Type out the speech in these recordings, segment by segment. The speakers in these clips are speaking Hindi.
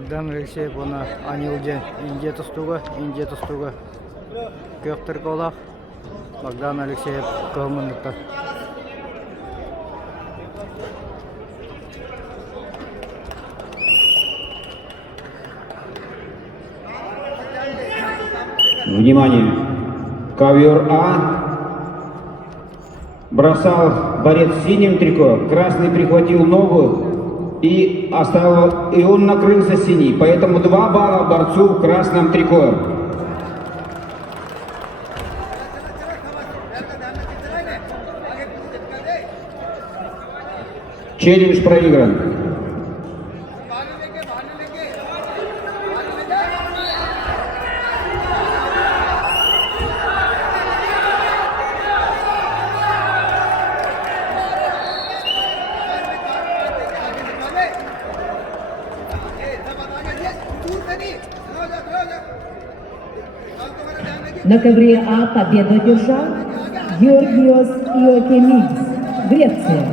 Богдан Алексеев оны Анилден Инде тұстуға көктір қолақ. Богдан Алексеев қылмындықтар. Внимание! Ковер А. Бросал борец в синем трико, красный прихватил ногу и он накрылся синий. Поэтому 2 балла борцу в красном трико. Челлендж проигран. На ковре А победу одержал Георгиос Иокемидис, Греция.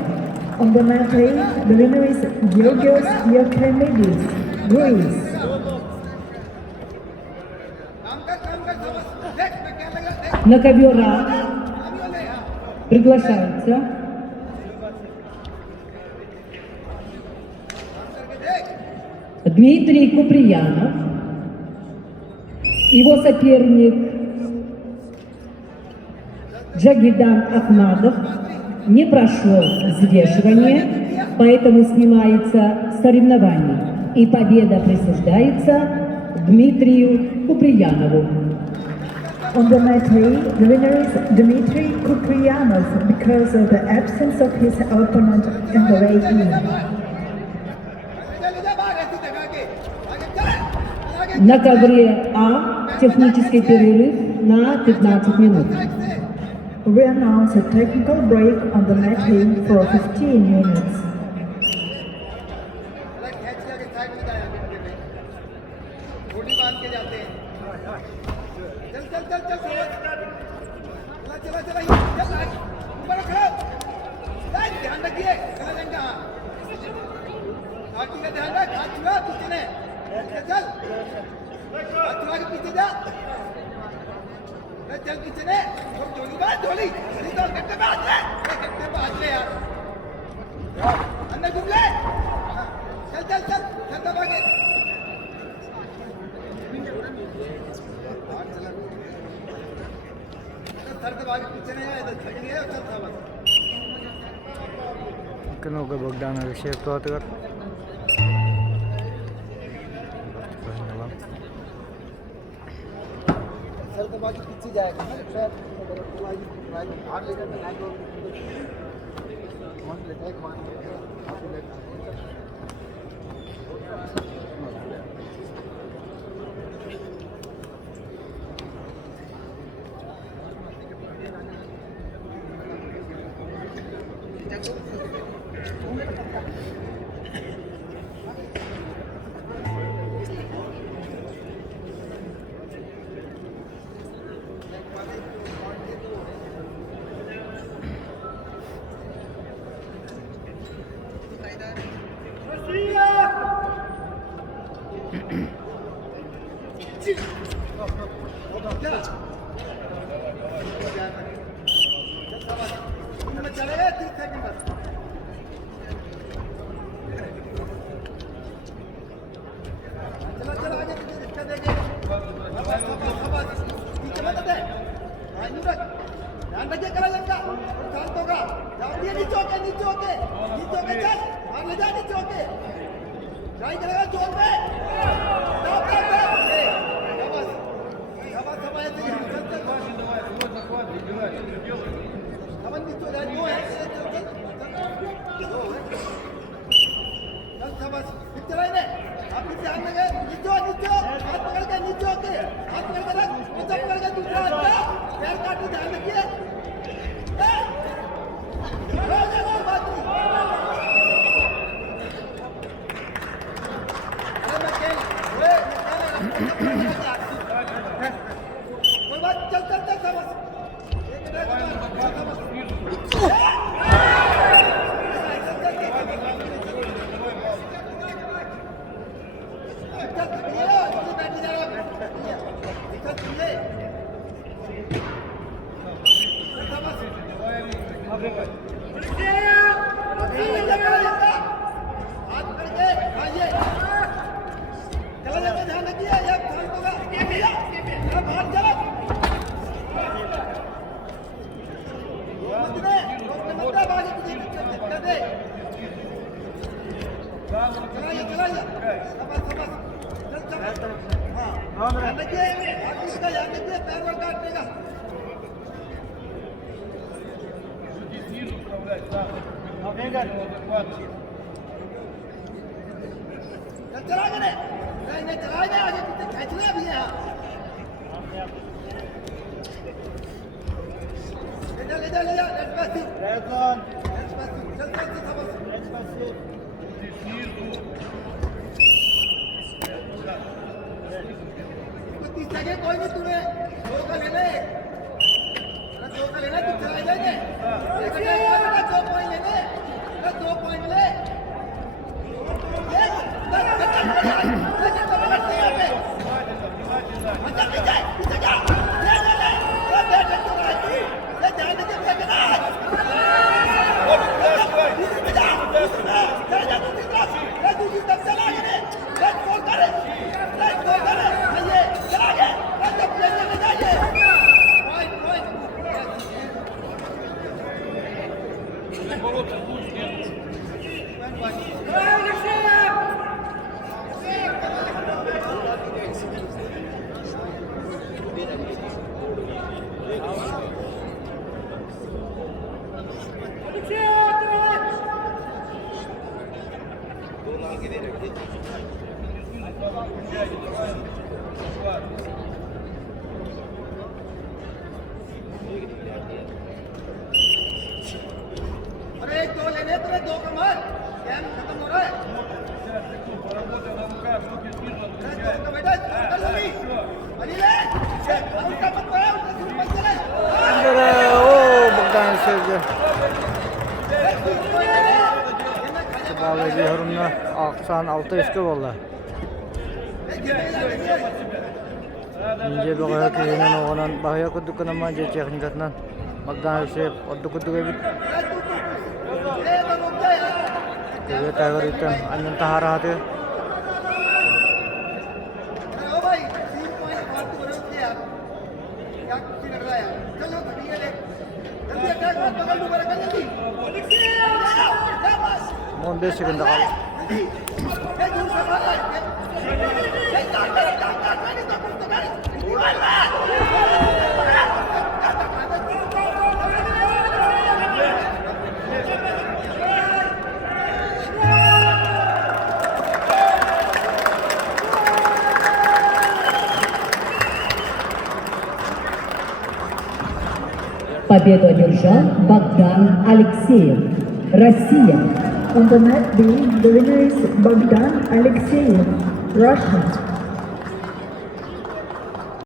On the mat A, the winner is Georgios Ioannidis, Greece. На ковер А приглашается Дмитрий Куприянов, его соперник Джагидан Ахмадов не прошел взвешивание, поэтому снимается соревнование. И победа присуждается Дмитрию Куприянову. On the mat A, the winner is Dmitry Kupriyanov because of the absence of his opponent in the weigh-in. На ковре А технический перерыв на 15 минут. We announce a technical break on the mat A for 15 minutes. चल कितने धोली नहीं तो घंटे में आज ले यार अंदर घूम ले चल चल चल चल दबा के सर दबा के पीछे नहीं आया इधर चलेंगे और चल था बस Кіно Богдан Алексеев туатығар. सर दबा के पीछे जाएगा ना शायद भाग लेकर वन लेता है वन कोई नहीं तूने दो का लेना है दो का लेना तू चला जाएंगे 2 पॉइंट लेने 2 पॉइंट ले अरे 2 लेने तेरे 2 कमर गेम खत्म हो रहा है बेटा कर जल्दी अली ले उनका मत पड़ा उनका दूर मत चले बगदान Bağlayıcılarımla aksan 6 eski oldu. İnce bir kaya köyünün oğlan bahaya kuduk ama je teknikatından McDonald's oddu kuduk ebit. Jadi Tiger itu anjing tahara hati. ओ भाई 3 पॉइंट फालतू रन थे यार क्या कुछ लग रहा है यार चलो बढ़िया ले जल्दी अटैक मत पकड़ लूं बड़ा जल्दी 15 sekunda kaldı. Победу одержал Богдан Алексеев. Россия. On the mat B, the winner is Bogdan Alexeyev, Russia.